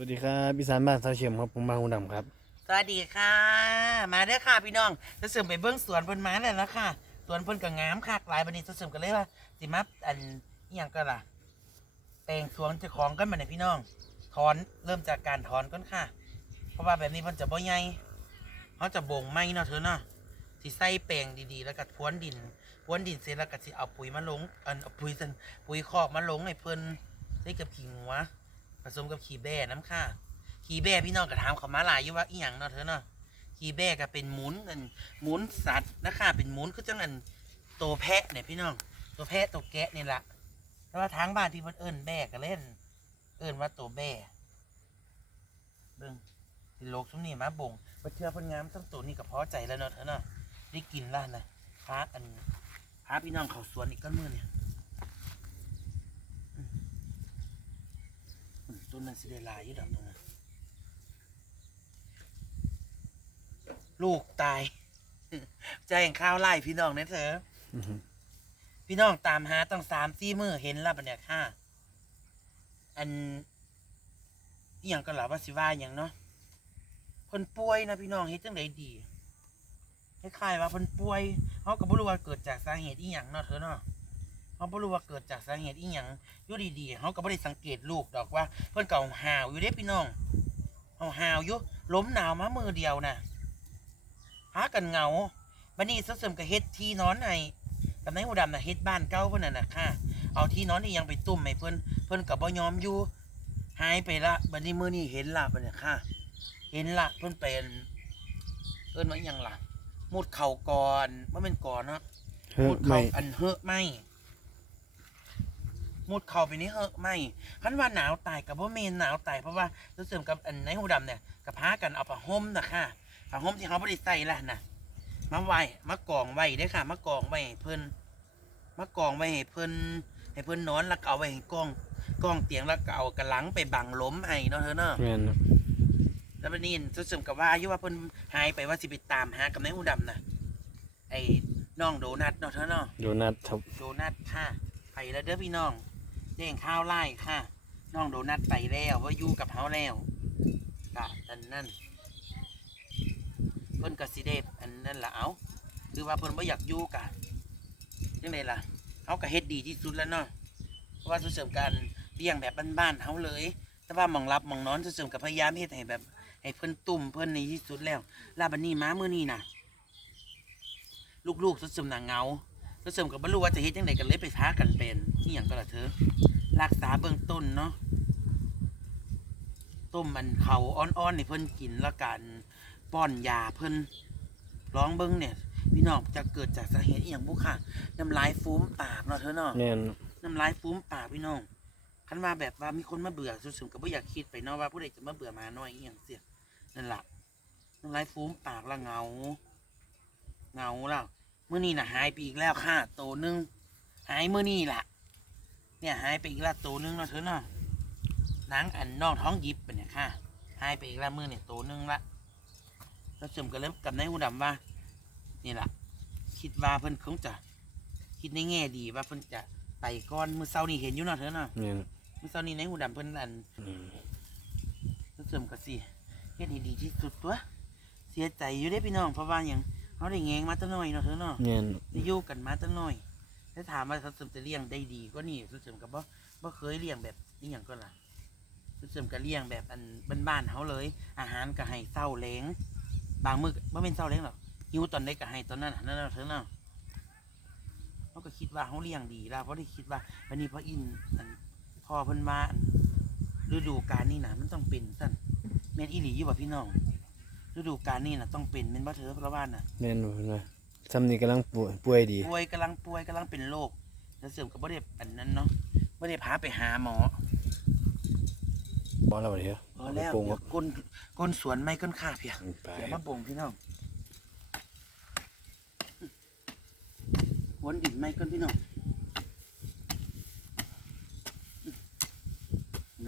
สวัสดีครับอีสานบ้านเสาเฉียมครับผมบางหูดำครับ สวัสดีค่ะ มาเด้อค่ะพี่น้องจะเสริมไปเบิ้งสวนเพิ่นมาแล้วละค่ะสวนเพิ่นก็งามคักหลายบัดนี้จะเสริมกันเลยว่าสิมาอันอีหยังก็ล่ะแต่งสวนเจ้าของกันมาเนี่ยพี่น้อง ถอนเริ่มจากการถอนก่อนค่ะ เพราะว่าแบบนี้เพิ่นจะบ่ใหญ่เขาจะบ่งไม้เนาะเธอเนาะสิใส่แปลงดีๆ แล้วก็พรวนดินพรวนดินเสร็จแล้วก็สิเอาปุ๋ยมาลงอันเอาปุ๋ยซั่นปุ๋ยคอกมาลงให้เพิ่นใส่กับขี้งัว สมกับขี้แบ่น้ำค่ะขี่แบ่พี่น้องก็ถามเขามาหลายอยู่ว่าอีหยังเนาะเธอเนาะขี่แบ่ก็เป็นหมุนอันหมุนสัตว์นะคะเป็นหมุนคือจังอันโตวแพะเนี่ยพี่น้องตัวแพะตัวแกะนี่แหละแต่ว่าทางบ้านที่เพิ่นเอิ้นแบ่ก็เล่น เอิ้นว่าตัวแบ่เบิ่งโลกซุมนี้มาบ่งเพิ่นเทื่อพนงามทั้งตัวนี้ก็พอใจแล้วเนาะเธอเนาะได้กินแล้วนะพาอันพาพี่น้องเขาสวนอีกก้อนมือเนี่ยอืมอืม ต้นนั้นสิได้หลายอยู่ดอกตรงนั้นลูกตายแจ้งข้าวไล่พี่น้องนะเธออื้อหือพี่น้องตามหาตั้งสามสี่มือเห็นแล้วปะเนี่ยค่ะ อันอหย่างก็หลาว่าสิว่าอหย่างเนาะเพิ่นป่วยนะพี่น้องเฮ็ดจังไดดีคล้ายๆว่าเพิ่นป่วยเขาก็บ่รู้ว่าเกิดจากสาเหตุอีหยังเนาะเธอเนาะ เขาบ่รู้ว่าเกิดจากสาเหตุอีหยังอยู่ดีๆเขาก็บ่ได้สังเกตลูกดอกว่า เพิ่นเก่าหาวอยู่เด้พี่น้องเอาหาวอยู่ล้มหนาวมามือเดียวน่ะหากันเหงาบันนี้เสริมกับเฮ็ดที่นอนให้กับนายหูดำน่ะเฮ็ดบ้านเก่าเพิ่นน่ะนะค่ะ เอาที่นอนนี่ยังไปตุ่มให้เพิ่นเพิ่นก็บ่ยอมอยู่หายไปละบัดนี้มื้อนี้เห็นละบัดนี้ค่ะ เห็นละเพิ่นเป็นเอิ้นว่าอิหยังล่ะมุดเข่าก่อนบ่แม่นก่อนเนาะเฮ้มุยดไม่เข่าอันเฮอะไหม มุดเข่าไปนี่เฮอะไหมคันว่าหนาวตายกับบ่แม่นหนาวตายเพราะว่าเสริมกับอันนายหูดำเนี่ยก็พากันเอาผ้าห่มน่ะค่ะผ้าห่มที่เขาไม่ได้ใส่ละนะมาไว้มากองไว้ได้อค่ะ มากองไว้ให้เพิ่นมากองไว้ให้เพิ่นให้เพิ่นนอนแล้วก็เอาไว้ให้กองกองเตียงแล้วก็เอากระหลังไปบังล้มให้เนาะเธอเนาะแม่นแล้ววันนี้สุดสมกับว่าอยู่ว่าเพิ่นหายไปว่าสิไปตามหากับนายหูดำนะไอ้น้องโดนัทเนาะเธอเนาะโดนัทครับโดนัทค่ะไปแล้วเด้อพี่น้อง เด้งข้าวไล่ค่ะน้องโดนัทไปแล้วว่าอยู่กับเฮาแล้วกะอันนั่นเพิ่นก็สิเดอันนั่นละเอาคือว่าเพิ่นบ่อยากอยู่กะยังไงล่ะเฮาก็เฮ็ดดีที่สุดแล้วเนาะเพราะว่าสุดเสริมการเลี้ยงแบบบ้านๆเฮาเลย แต่ว่ามองรับมองนอนสุเสริมกับพยายามเฮ็ดให้แบบให้เพิ่นตุ่มเพิ่นในที่สุดแล้วลาบันนี้มามือนี้น่ะลูกๆสุดเสริมน่ะเงา เสริมกับบ่รู้ว่าจะเฮ็ดจังไดกันเลยไปท้ากันเป็นนี่อย่างก็ละเธอรักษาเบื้องต้นเนาะต้มมันเขาอ่อนๆให้เพิ่นกินแล้วกันป้อนยาเพิ่นร้องเบิ้งเนี่ย พี่น้องจะเกิดจากสาเหตุอีหยังบุค่ะน้ำลายฟูมปากเนาะเธอเนาะแม่นน้ำลายฟูมปากพี่น้องคันว่าแบบว่ามีคนมาเบื่อสุดๆก็บ่อยากคิดไปเนาะว่าผู้ใดจะมาเบื่อมาน้อยอีหยังเสียนั่นล่ะน้ำลายฟูมปากละเหงาเหงาแล้ว เมื่อนี้น่ะหายไปอีกแล้วค่ะโตวหนึงหายเมื่อนี้ล่ะ เนี่ยหายไปอีกและตัวหนึงเนาะเธอเนาะนางอันนอกท้องยิบไปเนี่ยค่ะหายไปอีกและมือเนี่ยตัวหนึงละแล้วเสริมกันเริ่มกับนายหูดำว่า นี่แหละคิดว่าเพิ่นคงจะ คิดในแง่ดีว่าเพิ่นจะไปก่อนมือเศร้านี่เห็นอยู่เนาะเธอเนาะแม่นมือเศร้านี่นายหูดำเพิ่นอันอืมแล้วเสริมกันสิเฮ็ดให้ดีที่สุดตัวเสียใจอยู่ได้พี่น้องเพราะว่าอย่าง เขาได้แงงมาตั้งน้อยเนาะเธอเนาะแม่นได้อยู่กันมาตั้งน้อยถ้าถามว่าเขาเสริมจะเลี้ยงได้ดีก็นี่เสริมกับบ่บ่เคยเลี้ยงแบบนี้อย่างก็ล่ะเสริมก็เลี้ยงแบบอันบ้านๆเขาเลย อาหารก็ให้เศร้าแรงบางมื้อบ่เป็นเศร้าแรงหรอกหิวตอนใดก็ให้ตอนนั้นน่ะนั่นน่ะเถอะเนาะเขาก็คิดว่าเขาเลี้ยงดีแล้วเพราะได้คิดว่าวันนี้พออินอันพ่อเพิ่นมาอันฤดูกาลนี้น่ะมันต้องเป็นสั่นแม่นอีหลีอยู่บ่พี่น้อง ฤดูกาลนี้น่ะต้องเป็นแม่นบ่เถอะเพราะว่าน่ะแม่นบ่เพิ่นว่าซ้ำนี่กำลังป่วยป่วยดี ป่วยกำลังป่วยกำลังเป็นโรคแล้วเสริมกับบ่ได้อันนั้นเนาะบ่ได้พาไปหาหมอบ่แล้วบ่เด้อพอแล้วปรุงเดี๋ยวก้นก้นสวนไม่ก้นข้าเพียไปเดี๋ยวมาปรุงพี่น้องวนดินไม่ก้นพี่น้อง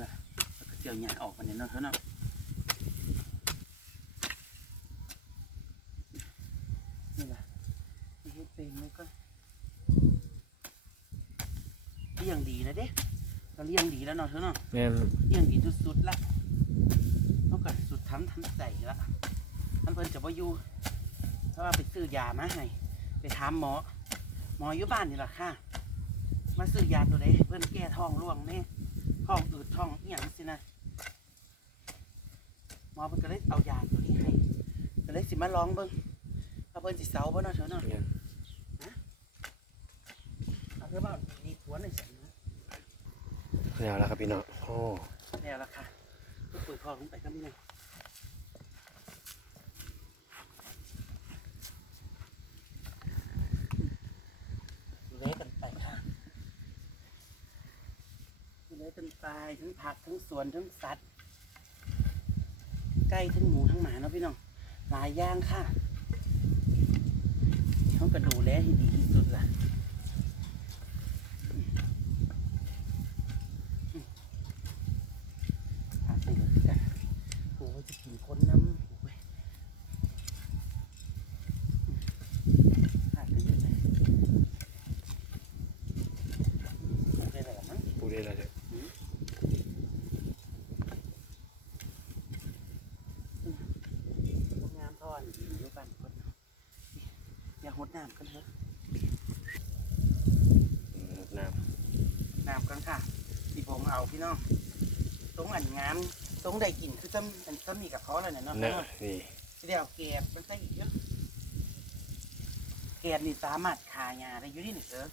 นะแล้วก็เจียวหญ้าออกมาเนี่ยเนาะเท่านั้นนี่ ตีนไว้ก่เลี้ยงดีนะเด็กเราเลี้ยงดีแล้วเนาะเธอเนาะเลี้ยงดีสุดๆละเขาก็สุดทั้งทั้งใจละท่านเพิ่นจะบ่อยู่เพาว่าไปซื้อยามาให้ไปถามหมอ หมออยู่บ้านนี่แหละค่ะ มาซื้อยาตัวใดเพิ่นแก้ท้องร่วงแน่ท้องอืดท้องอหย่าสินะหมอเพิ่นก็เลยเอายาตัวนี้ให้ก็เลยสิมาลองเบิ่งว่าเพิ่นสิเซาเพื่นเนาะเธอเนาะ ยเอาเถอะบ่านี่หัวหน่อยสินะแล้วแล้วครับพี่น้องโอ้แล้วล่ะค่ะก็ปุ๋ยพอลงไปก็ไม่ได้ดูแลกันไปค่ะดูแลกันไปทั้งผักทั้งสวนทั้งสัตว์ไก่ทั้งหมูทั้งหมาเนาะพี่น้องหลายอย่างค่ะเขาก็ดูแลให้ดีที่สุดล่ะ หาสิ่งที่กันกูว่าจะกินคนน้ำเว้ยหากันยังไงได้แล้วมั้ง ปูได้แล้วเด้อ พวกงามทอนอยู่บ้านคนเนาะอย่าหดน้ำกันเถอะอืมน้น้ำกันค่ะที่ผมเอาพี่น้องตรงอันงามตรงใดกินคือจำอันต้นมีกับเขาอะไรเนี่ยเนาะำเนี่ยนี่สิได้เอาแกบมันใส่อีกเยอะแกบนี่สามารถขายาได้อยู่นี่นี่เถอะ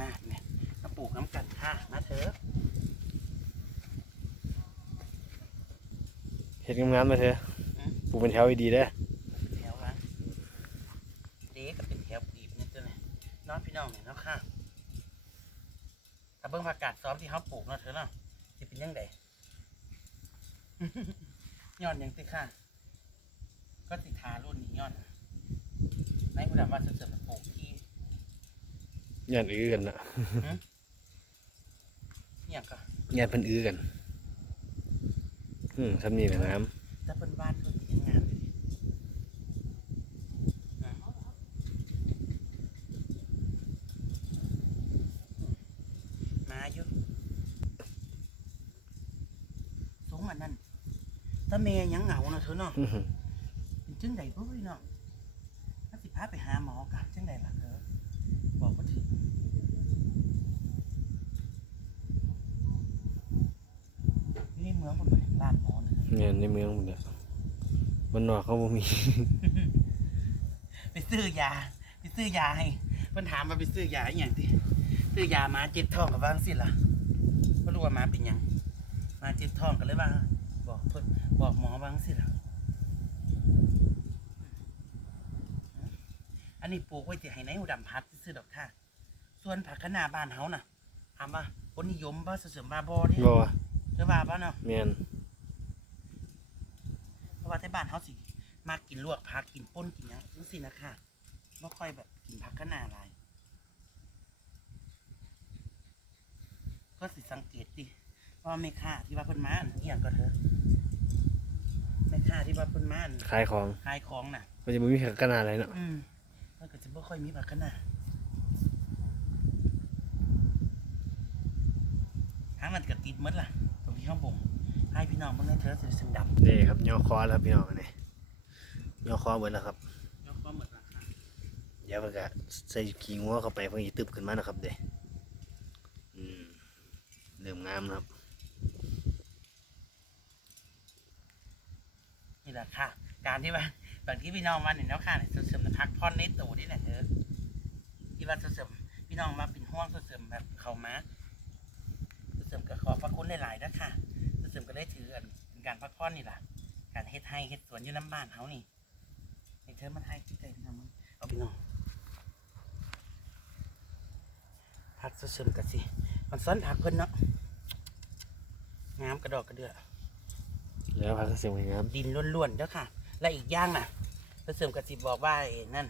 มาเนี่ยมาปลูกน้ำกันค่ะมาเถอะเฮ็ดงามๆมาเถอะปลูกเป็นแถวให้ดีเด้อ แถวละเด็กก็เป็นแถวปีบนี่ตัว นี่นอนพี่น้องเนี่ยเนาะค่ะถ้าเบิ่งผักกาดซ้อมที่เขาปลูกเนาะเถอะเนาะจะเป็นยังไงย้อนหยังติค่ะ ก็ติทารุ่นนี้ย้อนในคุณดาว่าเสริมปลูกที่ย่านอื้อกันน่ะเนี่ยก็ย่านเพิ่นอื้อกันอืมทำนี่แหละน้จะเป็นบ้านเพิ่นเป็นงานเลยมาอยู่สงอันนั้น ถ้าเมย์ยังเหงาเนาะเธอเนาะำอื้อหือเป็นจังใดบ่เว้ยเนาะถ้าสิพาไปหาหมอกันจังใดล่ะเธอบอกว่าถึงอยู่ในเมืองคนไปลาดหมอเลยเนี่ยในเมืองพุ่นน่ะบ้านนอกเขาบ่มี ไปซื้อยา ไปซื้อยาให้เพิ่นถามมาไปซื้อยาอหย่างติซื้อยามาเจ็บท้องกับว่างสิล่ะบ่รู้ว่ามาเป็นหยังมาเจ็บท้องกันเลยว่า บอกเพิ่นบอกหมอว่างสิล่ะอันนี้ปลูกไว้ที่ให้ในหูดำพัดซื้อดอกค่ะ ส่วนผักคะน้าบ้านเฮาน่ะถามว่าคนนิยมบ่เสริมบาบ่ดิบ่ว่าเด้อว่าบ่เนาะแม่นเพราะว่าที่บ้านเขาสิมากินลวกผักกินป่นกินหยังจังซี่นะค่ะบ่ค่อยแบบกินผักคะน้าหลายก็สิสังเกตดิว่าแม่ค้าที่ว่าเพิ่นมาอันอีหยังก็เถอะ แม่ค้าที่ว่าเพิ่นมาอันขายของ ขายของน่ะ มันจะบ่มีขนาดอะไรเนาะอืมมันก็จะบ่ค่อยมีผักคะน้าหางมันก็ติดหมดล่ะ ตรงที่ข้างบงให้พี่น้องเบิ่งได้เถอะสิสึงดำนี่ครับยอคอแล้วครับพี่น้องอันนี่ยอคอเบิดแล้วครับ ยกบ่หมดราคาเดี๋ยวมันก็ใส่ขี้งัวเข้าไปเพิ่นสิตึบขึ้นมานะครับเด้อืมเริ่มงามแล้วครับ นี่แหละ ค่ะ การที่ว่าบางที่พี่น้องมาเนี่ยเนาะค่ะเนี่ยเสริมๆพักผ่อนในตูนี่แหละเถอที่ว่าเสริมพี่น้องมาเป็นห่วงเสริมแบบเขามาเสริมก็ขอพระคุณหลายๆนะค่ะเสริมก็ได้ถืออันเป็นการพักผ่อนนี่แหละการเฮ็ดให้เฮ็ดสวนอยู่น้ำบ้านเขานี่ให้เธอมันให้ที่ใจพี่น้องมึงเอาพี่น้องพักเสริมกันสิมันซ้อนผักเพิ่นเนาะงามกระดอกกระเดือ แล้วพักเสียงงามดินล้วนๆเด้อค่ะ และอีกอย่างน่ะเสริมกระสิบบอกว่าไอ้นั่น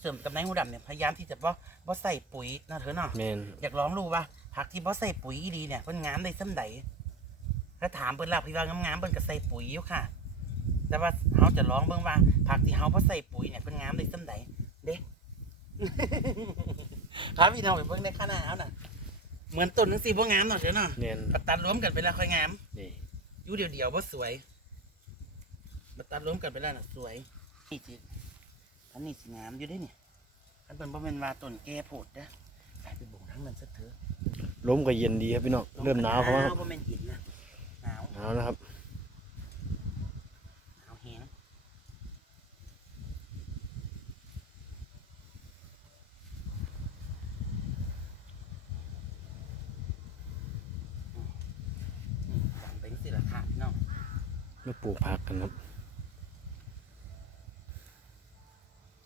เสริมกับนายหูดำเนี่ยพยายามที่จะบ่บ่ใส่ปุ๋ยนะเถอะเนาะแม่นอยากลองรู้ว่าผักที่บ่ใส่ปุ๋ยอีดีเนี่ยเพิ่นงามได้ส่ำใดถ้าถามเพิ่นล่ะพี่ว่างามๆเพิ่นก็ใส่ปุ๋ยอยู่ค่ะ แต่ว่าเฮาจะลองเบิ่งว่าผักที่เฮาบ่ใส่ปุ๋ยเนี่ยเพิ่นงามได้ส่ำใดเด้ครับพี่น้องไปเบิ่งในข้างหน้าเอาน่ะเหมือนต้นจังซี่บ่งามเนาะเถอะเนาะแม่นก็ตัดรวมกันเป็นแล้วค่อยงาม นี่ อยู่เดียวๆบ่สวย มาตัดรวมกันไปแล้วน่ะสวย นี่สิอันนี้สิงามอยู่เด้วยเนี่ยอันเป็นบ่แม่นว่าต้นแก่โพดเด้อไปไปบ่งทั้งนั้นซะเถอะล้มก็เย็นดีครับพี่น้องเริ่มหนาวเพราะว่าหนาวบ่แม่นเย็นนะหนาว หนาวนะครับ หนาวแฮงอืมอืมจำเป็นสิล่ะค่ะพี่น้อง มาปลูกผักกันครับ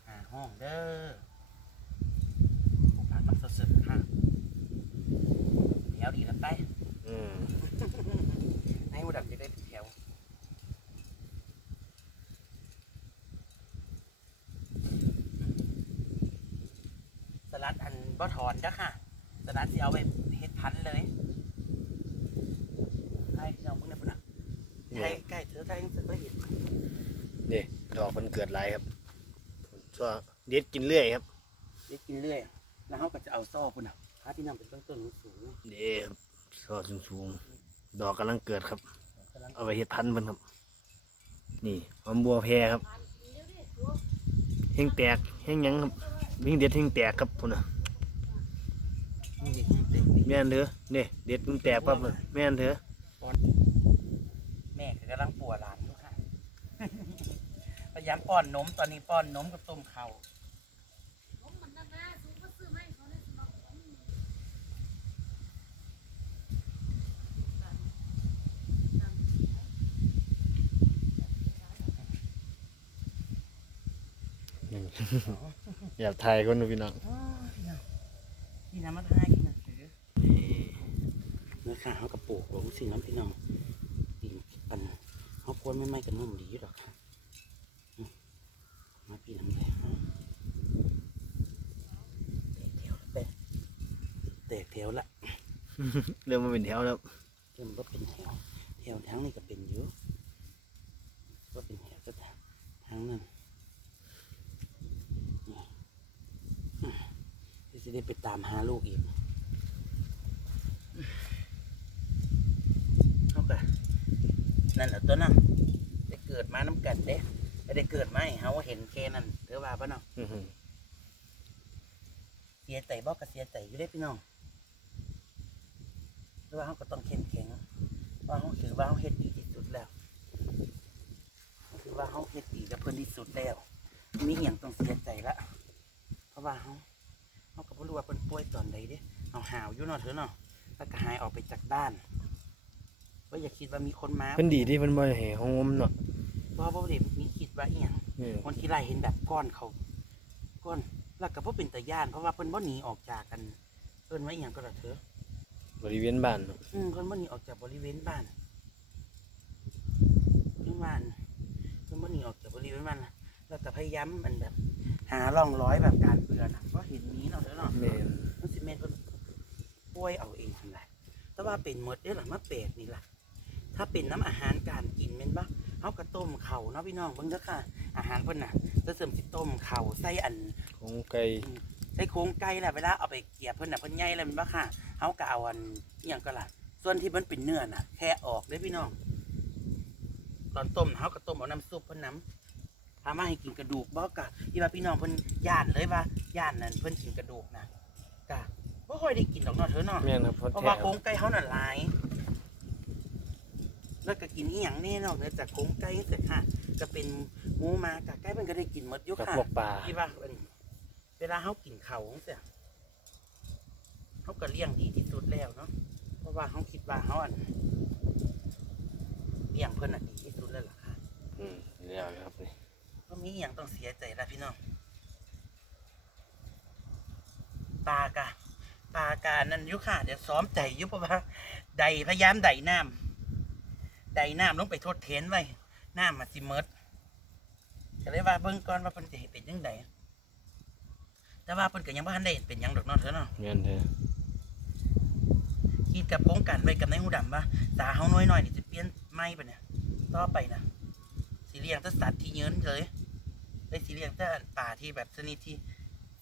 หาห้องเด้อผมพาน้ำสดๆค่ะแถวดีแล้วไปอืมให้หูดับจะได้เป็นแถวสลัดอันบ่ถอนจ้ะค่ะสลัดสิเอาไปเฮ็ดพันธุ์เลยให้พี่น้องเพิ่งได้ปุ่นอะ ใช่ใกล้เธอใกล้ยังไม่เห็นนี่ดอกมันเกิดหลายครับช่วเด็ดกินเรื่อยครับได้กินเรื่อยแล้วเขาก็จะเอาซ่อปุ่นอะพาพี่น้องเป็นต้นต้นสูงเด้ครับช่อสูงๆดอกกำลังเกิดครับๆกำลังเอาไปเฮ็ดพันธุ์มันครับ นี่หอมบัวแพรครับเฮงแตกเฮงหยังครับวิ่งเด็ดเฮงแตกครับพุ่นน่ะนี่เด็กยังเด็กนี่แม่นเถอะนี่เด็ดมันแตกปั๊บเลยแม่นเถอะแม่ ก็กำลังปวดหลานอยู่ค่ะ พยายามป้อนนมตอนนี้ป้อนนมกับต้มเขาวนี่อยากถ่ายคนดูพี่น้องอ๋อพี่น้องพี่น้ำมาทายกินหนังสือนี่เนื้อขาเขากระปุกหลงสิ่งน้ำพี่น้องกินอันเขาค วรไม่ไม่กันนุ่มดีอยู่หรอกค่ะอืมมาพี่น้ำเลยเอาแตกแถวละแตกแถวละเริ่มมาเป็นแถวแล้วเริ่มว่าเป็นแถวแถวทั้งนี้ก็เป็นอยู่ว่าเป็นแถวก็ทั้งนั้นนี่อืมเดี๋ยวจะได้ไปตามหาลูกอีกเอาไป นั่นแหละตัวนั้นได้เกิดมาน้ำกันเด้ไม่ได้เกิดมาให้เขาเห็นแค่นั้นเด้อว่าปะเนาะอื้อหือเสียใจบอกก็เสียใจอยู่ได้พี่น้องแต่ว่าเขาก็ต้องเข้มแข็งว่าเขาถือว่าเขาเฮ็ดดีที่สุดแล้วเขาถือว่าเขาเฮ็ดดีกับเพื่อนที่สุดแล้วมีอหย่างต้องเสียใจละเพราะว่าเขาเขาก็บ่รู้ว่าเพิ่นป่วยตอนใดเด้เอาหาวอยู่เนาะเถอะเนาะแล้วก็หายออกไปจากบ้าน ว่าอย่าคิดว่ามีคนมาเพิ่นดีที่เพิ่นบ่ให้ห้องมเนาะเพราะว่าบ่ได้มีคิดว่าอีหยังนี่คนที่ไรเห็นแบบก้อนเขาก้อนแล้วก็บ่เป็นตาย่านเพราะว่าเพิ่นบ่หนีออกจากกันเพิ่นว่าอีหยังก็ละเถอะบริเวณบ้านเนาะอืมเพิ่นบ่หนีออกจากบริเวณบ้านเพิ่นบ้านเพิ่นบ่หนีออกจากบริเวณบ้านนะแล้วก็พยายามมันแบบ หาร่องรอยแบบการเบือนอะเพราะเห็นนี้เนาะเด้อเนาะแม่นมันสิแม่นเพิ่นป่วยเอาเองหั่นแหละแต่ว่าเป็นหมดเด้อล่ะมาแปลกนี่ล่ะ ถ้าเป็นน้ำอาหารการกินแม่นบ่เฮาก็ต้มข้าวเนาะพี่น้องเบิ่งเด้อค่ะ อาหารเพิ่นน่ะจะเสริมสิต้มข้าวใส่อันของไก่ใส่โครงไก่แหละเวลาเอาไปเกลียบเพิ่นน่ะเพิ่นใหญ่แล้วแมันบ่ค่ะเฮาก็เอาอันอหยังก็ล่ะส่วนที่มันเป็นเนื้อน่ะ แค่ออกเด้อพี่น้อง ตอนต้มเฮาก็ต้มเอาน้ำซุปเพิ่นน้ำพามาให้กินกระดูกบ่กะที่ว่าพี่น้องเพิ่นย่านเลยว่าย่านนั่นเพิ่นกินกระดูกนะกะบ่ค่อยได้กินดอกเนาะเถอะเนาะแม่นครับเพราะเพราะแท้ว่าโครงไก่เฮาน่ะหลาย แล้วก็กินอีหยังแน่นอกเหนือจากโครงไก่เสร็จค่ะก็เป็นหมูหมากะไก่มันก็ได้กินหมดอยู่กับค่ะพวกปลาที่ว่าเอิ่นเวลาเขากินเขาเสียเขาก็เลี้ยงดีที่สุดแล้วเนาะเพราะว่าเขาคิดว่าเขาอันเลี้ยงเพิ่นอะดีที่สุดแล้วล่ะค่ะอืมแล้วนะครับนี่ก็มีอหย่างต้องเสียใจละพี่น้องปลากะปลากานั่นอยุค่ะเดี๋ยวซ้อมใจอยุเพราะว่าใดพยายามใดน้ำใดน้ำลงไปทดเทนไว้น้ำมาสิเมิดก็เลยว่าเบิ่งก่อนว่าเพิ่นจะเห็นเป็นยังไงแต่ว่าเพิ่นก็ยังบ่ทันได้เป็นหยังดอกเนาะเถอะเนาะแม่นเถอะคิดกับโครงการไว้กับนายหูดำว่าตาเฮาน้อยหน่อยนี่จะเปลี่ยนไม่ปะเนี่ยต่อไปนะสิเลี้ยงแต่สัตว์ที่ยืนเลยได้สิเลี้ยงแต่ป่าที่แบบชนิดที่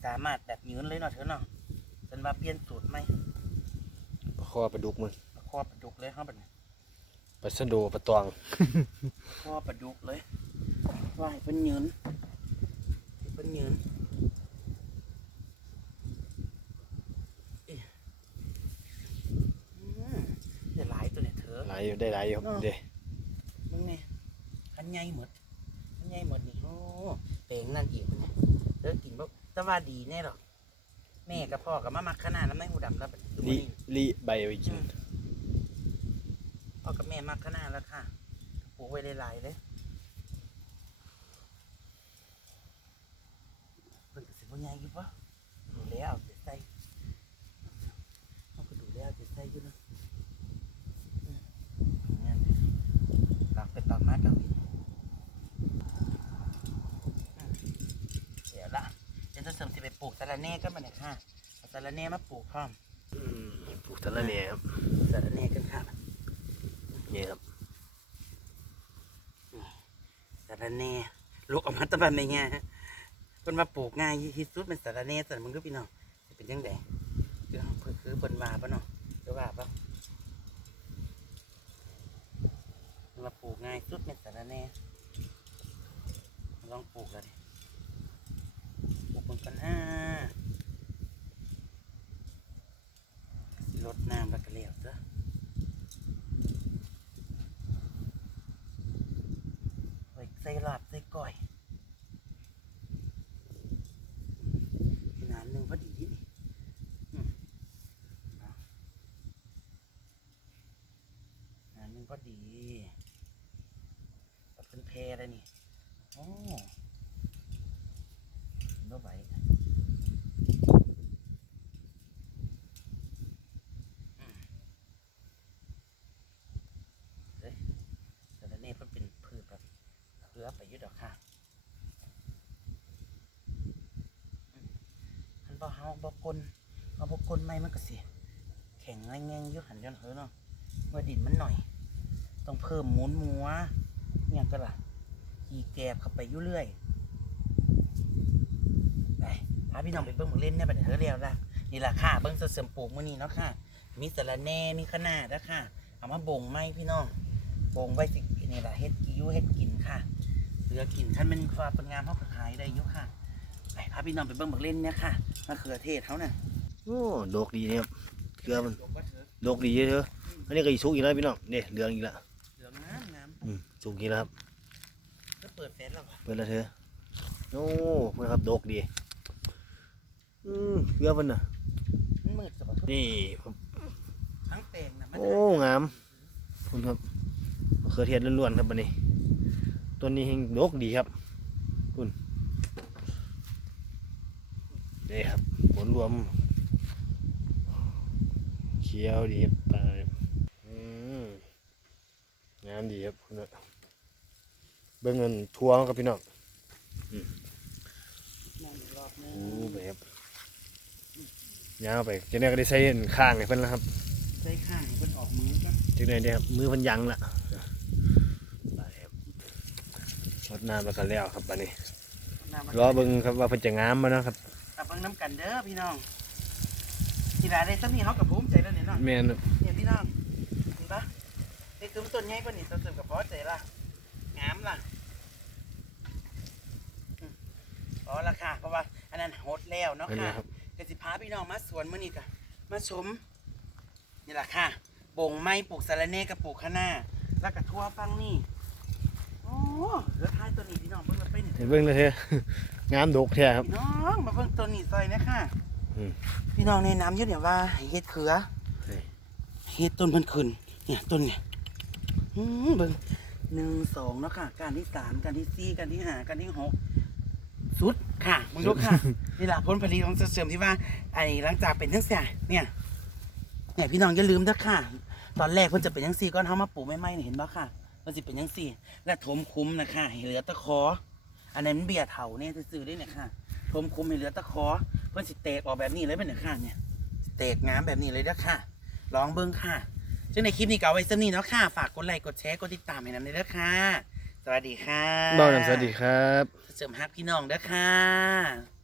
สามารถแบบยืนเลยเนาะเถอะเนาะฉันว่าเปลี่ยนสูตรไหมคอปลาดุกมันคอปลาดุกเลยเฮาแบบนี้ ปลาสะโดปลาตอง พ่อปลาดุกเลยว่าให้เป็นยืนให้เป็นยืนเอ๊ะอืมได้หลายตัวเนี่ยเธอ หลายอยู่ได้หลายอยู่ครับเนาะ เด้มึงเนี่ยอันใหญ่หมดอันใหญ่หมดนี่โอ้เป่งนั่นอีกมันเนี่ยเธอกินบ่แต่ว่าดีแน่หรอกแม่กับพ่อกับมามักขนาดนั้นไม่หูดำแล้วบัดนี้ลิลิใบไว้กิน พ่อกับแม่มักขนาดแล้วค่ะปลูกไว้หลายๆเลยเพิ่นก็สิบ่ใหญ่อยู่ปะดูแล้วจะใส่เขาก็ดูแล้วจะใส่อยู่นะอืมงั้นตากไปตากมากับอีกเดี๋ยวละเดี๋ยวจะเสริมสิไปปลูกสะระแหน่กันมาเนี่ยค่ะเอาสะระแหน่มาปลูกพร้อมอืมปลูกตะละแหน่ครับ สะระแหน่กันค่ะ นี่ครับสะระแหน่ลูกออกมาตะบันไม่ง่ายเป็นมาปลูกง่ายที่สุดเป็นสะระแหน่สันมึงก็พี่น้องสิเป็นยังไงคือคือเป็นว่าปะเนาะคือว่าปะมาปลูกง่ายสุดเป็นสะระแหน่ลองปลูกเลยปลูกมันกันห้าลดน้ำแล้วก็เลี้ยวซะไว้ใส่ลาบใส่ก้อยนานหนึ่งพอดีนี่อืมเอานหนึ่งพอดีตัดเป็นเพลเลยนี่ โอ้เมื่ไหว แต่ละนี่มันเป็นพืชแบบเลือไปอยุดดอกค่ะอืมอันบ่ เฮาบกลนเอาบ่กลไม่มันก็สิแข็งแรงๆอยู่หันย้อนเฮ้อเนาะเมื่อดินมันหน่อย ต้องเพิ่มหมุนมัวเนี่ยก็ล่ะขี่แกบเข้าไปยู่เรื่อยไปพาพี่น้องไปเบิ่งมึงเล่นเนี่ยบัดนี้เฮ้อแล้วล่ะนี่ล่ะค่ะเบิ่งเสริมปลูกมื้อนี้เนาะค่ะ มีสะระแหน่มีคะน้าแล้วค่ะเอามาบ่งไหมพี่น้องโป่งไว้สินี่แหละเฮ็ดกิวเฮ็ดกินค่ะเหลือกินท่านเป็นฟ้าเป็นงามเขาก็ขายได้ยุค่ะาพี่น้องไปเบิ่งบักเล่นเนี่ยค่ะมะเขือเทศเขาน่ะโอ้ดอกดีเนี่ยครับเกลือมันดกว่าเถอะดอกดีเยอะอันนี้ก็อีสุกอีกแล้วพี่น้องเนี่ยเหลืองอีกแล้วเหลืองงามงามอืมสุกอีกแล้วครับก็เปิดแฟนแล้ววะเปิดแล้วเธอโอ้เพื่อนครับดอกดีอืมเกลือมันน่ะมันมืดสะบัดนี่ครับทั้งแตงนะมันโอ้งามคุณครับมะเขือเทศล้วนๆครับอันนี้ ต้นนี้เฮงดกดีครับคุณ นี่ครับผลรวมเขียวดีครับปลาอืมงามดีครับคุณน่ะเบิ่งเงินทัวร์ครับพี่น้องนอนอีกรอบนึโอ้งแบบยาวไปจังได๋ก็ได้ใส่อันข้างให้เพิ่นแล้วครับใส่ข้างให้มันออกมือกันจังได๋เนี่ยครับมือเพิ่นยังละไปครับรดน้ำแล้วก็แล้วครับบัดนี้น้ำมันรอเบิ่งครับว่าเพิ่นจะงามบ่เนาะครับตั บิ่งน้ำกันเด้อพี่น้องทีละได้สักนี้เขากับภูมิใจแล้วเนี่ยเนาะแมนครับเนี่ยพี่น้องเห็นปะไอ้ตุ้มต้นใหญ่ปะนี่ตัวเสริมกับพอใจละงามล่ะอืมพอละค่ะเพราะว่า อันนั้นโหดแล้วเนาะค่ะ ครับ กสิพาพี่น้องมาสวนมื้อนี้กะมาชมนี่แหละค่ะบ่งไม้ปลูกสะระเน่กับปลูกคะน้า แล้วก็ทั่วฟังนี่โอ้เหลือท้ายตัวนี้พี่น้องเบิ่งแล้วไปนี่เห็นเบิ่งเลยเด้อ งามดกแท้ครับ พี่น้องมาเบิ่งตัวนี้ซอยนะค่ะอืมพี่น้องแนะนำอยู่เนี่ยว่าให้เฮ็ดเขือเฮ้ยเฮ็ดต้นเพิ่นขึ้นเนี่ยต้นเนี่ยอืมเบิ่งหนึ่งสองเนาะค่ะ การที่สามการที่สี่การที่ห้าการที่หกสุดค่ะมึงดูค่ะ นี่แหละผลผลิตของเสริมที่ว่า ไอ้หลังจากเป็นทั้งเสียเนี่ยเนี่ยพี่น้องอย่าลืมนะค่ะ ตอนแรกเพิ่นจะเป็นยังสี่ก้อนเฮามาปลูกไม่ไหม้เนี่ยเห็นบ่ค่ะ มันสิเป็นยังสี่ และถมคุ้มนะค่ะให้เหลือตะขอ อันนั้นมันเบียร์เถาเนี่ยซื้อๆได้เนี่ยค่ะถมคุ้มให้เหลือตะขอเพิ่นสิแตกออกแบบนี้เลยเป็นเนี่ยค่ะเนี่ยแตกงามแบบนี้เลยนะค่ะลองเบิ่งค่ะซึ่งในคลิปนี้ก็เอาไว้สนี้เนาะค่ะ ฝากกดไลค์กดแชร์กดติดตามให้นำด้วยเด้อค่ะ สวัสดีค่ะเบ้านำสวัสดีครับ เสริมฮักพี่น้องเด้อค่ะ